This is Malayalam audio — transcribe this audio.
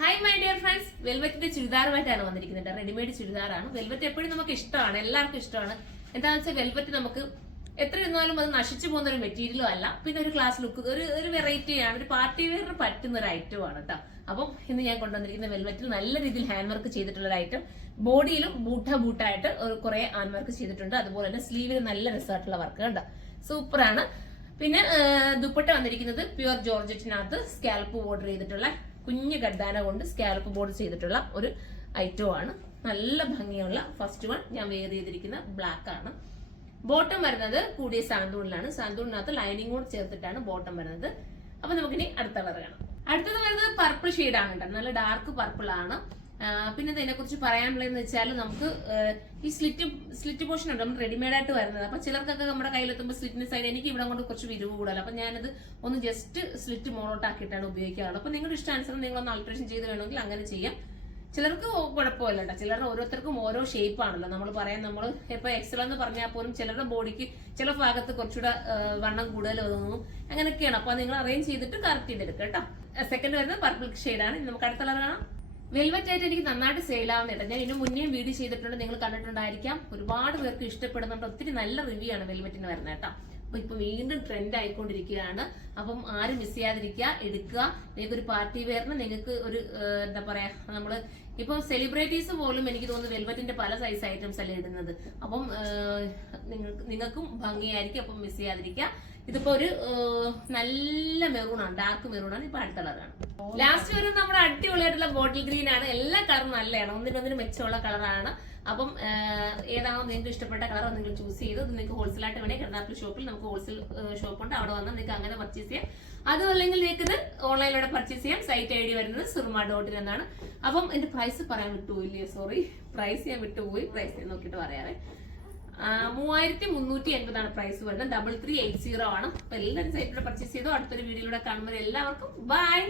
ഹായ് മൈ ഡിയർ ഫ്രണ്ട്സ്, വെൽവെറ്റിന്റെ ചുരിദാറുമായിട്ടാണ് വന്നിരിക്കുന്നത്. റെഡിമെയ്ഡ് ചുരിദാറാണ്. വെൽവെറ്റ് എപ്പോഴും നമുക്ക് ഇഷ്ടമാണ്, എല്ലാവർക്കും ഇഷ്ടമാണ്. എന്താണെന്ന് വെച്ചാൽ വെൽവെറ്റ് നമുക്ക് എത്ര ഇരുന്നാലും അത് നശിച്ചു പോകുന്ന ഒരു മെറ്റീരിയലും അല്ല. പിന്നെ ഒരു ക്ലാസ് ലുക്ക്, ഒരു വെറൈറ്റിയാണ്, ഒരു പാർട്ടി വെയറിന് പറ്റുന്ന ഒരു ഐറ്റമാണ് കേട്ടോ. അപ്പം ഇന്ന് ഞാൻ കൊണ്ടുവന്നിരിക്കുന്ന വെൽവെറ്റിൽ നല്ല രീതിയിൽ ഹാൻഡ് വർക്ക് ചെയ്തിട്ടുള്ള ഒരു ഐറ്റം. ബോഡിയിലും ബൂട്ടായിട്ട് കുറെ ഹാൻഡ് വർക്ക് ചെയ്തിട്ടുണ്ട്. അതുപോലെ തന്നെ സ്ലീവിൽ നല്ല രസമായിട്ടുള്ള വർക്ക് കണ്ടോ, സൂപ്പറാണ്. പിന്നെ ദുപ്പട്ട വന്നിരിക്കുന്നത് പ്യുവർ ജോർജറ്റിനകത്ത് സ്കാൽപ്പ് ബോർഡർ ചെയ്തിട്ടുള്ള കുഞ്ഞു ഗഡ്ഡാന കൊണ്ട് സ്കാൽപ്പ് ബോർഡ് ചെയ്തിട്ടുള്ള ഒരു ഐറ്റം ആണ്. നല്ല ഭംഗിയുള്ള ഫസ്റ്റ് വൺ ഞാൻ വെയർ ചെയ്തിരിക്കുന്ന ബ്ലാക്ക് ആണ്. ബോട്ടം വരുന്നത് കൂടിയ സാന്തൂണിലാണ്. സാന്തൂണിനകത്ത് ലൈനിങ് കൂടെ ചേർത്തിട്ടാണ് ബോട്ടം വരുന്നത്. അപ്പൊ നമുക്കിനി അടുത്ത കളർ കാണാം. അടുത്തത് വരുന്നത് പർപ്പിൾ ഷെയ്ഡാണ് കേട്ടോ, നല്ല ഡാർക്ക് പർപ്പിൾ ആണ്. പിന്നെ ഇതിനെ കുറിച്ച് പറയാനുള്ളതെന്ന് വെച്ചാൽ നമുക്ക് ഈ സ്ലിറ്റ് പോർഷൻ ഉണ്ട്, നമ്മൾ റെഡിമെയ്ഡ് ആയിട്ട് വരുന്നത്. അപ്പൊ ചിലർക്കൊക്കെ നമ്മുടെ കയ്യിലെത്തുമ്പോൾ സ്ലിറ്റിന് സൈഡ്, എനിക്ക് ഇവിടെ കൊണ്ട് കുറച്ച് വിരിവ് കൂടുതൽ, അപ്പൊ ഞാനത് ഒന്ന് ജസ്റ്റ് സ്ലിറ്റ് മോളോട്ടാക്കിയിട്ടാണ് ഉപയോഗിക്കാറുള്ളത്. അപ്പൊ നിങ്ങളുടെ ഇഷ്ടാനുസരണം നിങ്ങളൊന്ന് ആൾട്രേഷൻ ചെയ്ത് വേണമെങ്കിൽ അങ്ങനെ ചെയ്യാം. ചിലർക്ക് കുഴപ്പമില്ല കേട്ടോ, ചിലരുടെ ഓരോരുത്തർക്കും ഓരോ ഷേപ്പ് ആണല്ലോ. നമ്മൾ ഇപ്പൊ എക്സൽ എന്ന് പറഞ്ഞാൽ പോലും ചിലരുടെ ബോഡിക്ക് ചില ഭാഗത്ത് കുറച്ചുകൂടെ വണ്ണം കൂടുതൽ തോന്നും, അങ്ങനെയൊക്കെയാണ്. അപ്പൊ നിങ്ങൾ അറേഞ്ച് ചെയ്തിട്ട് കറക്റ്റ് ചെയ്തെടുക്കുക കേട്ടോ. സെക്കൻഡ് വരുന്നത് പർപ്പിൾ ഷെയ്ഡാണ്. നമുക്ക് അടുത്ത കളർ കാണാം. വെൽവെറ്റ് ആയിട്ട് എനിക്ക് നന്നായിട്ട് സെയിൽ ആവുന്നുണ്ട്. ഞാൻ ഇതിന് മുന്നേയും വീഡിയോ ചെയ്തിട്ടുണ്ട്, നിങ്ങൾ കണ്ടിട്ടുണ്ടായിരിക്കാം. ഒരുപാട് പേർക്ക് ഇഷ്ടപ്പെടുന്നുണ്ട്. ഒത്തിരി നല്ല റിവ്യൂ ആണ് വെൽവെറ്റിന് വരുന്നത് കേട്ടോ. അപ്പൊ ഇപ്പൊ വീണ്ടും ട്രെൻഡ് ആയിക്കൊണ്ടിരിക്കുകയാണ്. അപ്പം ആരും മിസ് ചെയ്യാതിരിക്കുക, എടുക്കുക. നിങ്ങൾക്ക് ഒരു പാർട്ടി വെയറിന്, നിങ്ങൾക്ക് ഒരു എന്താ പറയാ, നമ്മള് ഇപ്പൊ സെലിബ്രിറ്റീസ് പോലും എനിക്ക് തോന്നുന്നു വെൽവെറ്റിന്റെ പല സൈസ് ഐറ്റംസ് അല്ലേ ഇടുന്നത്. അപ്പം നിങ്ങൾക്കും ഭംഗിയായിരിക്കും. അപ്പം മിസ് ചെയ്യാതിരിക്കുക. ഇതിപ്പോ ഒരു നല്ല മെറൂണാണ്, ഡാർക്ക് മെറൂണാണ്. ഇപ്പൊ അടുത്ത കളറാണ്. ലാസ്റ്റ് വരും നമ്മുടെ അടിപൊളിയായിട്ടുള്ള ബോട്ടിൽ ഗ്രീൻ ആണ്. എല്ലാ കളറും നല്ലതാണ്, ഒന്നിനൊന്നിന് മെച്ചമുള്ള കളറാണ്. അപ്പം ഏതാണോ നിങ്ങൾക്ക് ഇഷ്ടപ്പെട്ട കളർ നിങ്ങൾ ചൂസ് ചെയ്ത് നിങ്ങൾക്ക് ഹോൾസെയിലായിട്ട് വേണമെങ്കിൽ കരുനാഗപ്പള്ളി ഷോപ്പിൽ നമുക്ക് ഹോൾസെയിൽ ഷോപ്പുണ്ട്, അവിടെ വന്നാൽ നിങ്ങൾക്ക് അങ്ങനെ പർച്ചേസ് ചെയ്യാം. അതുമല്ലെങ്കിൽ നിങ്ങൾക്ക് ഇത് ഓൺലൈനിലൂടെ പർച്ചേസ് ചെയ്യാം. സൈറ്റ് ഐ ഡി വരുന്നത് surma.in എന്നാണ്. അപ്പം എന്റെ പ്രൈസ് പറയാൻ വിട്ടുപോയില്ലേ, സോറി, പ്രൈസ് ഞാൻ വിട്ടുപോയി. പ്രൈസ് ഞാൻ നോക്കിയിട്ട് പറയാവേ. 3380 പ്രൈസ് വരുന്നത്. 3380 ആണ്. അപ്പൊ എല്ലാവരും സൈറ്റിലൂടെ പർച്ചേസ് ചെയ്തു. അടുത്തൊരു വീഡിയോയിലൂടെ കാണുമ്പോൾ എല്ലാവർക്കും ബൈ.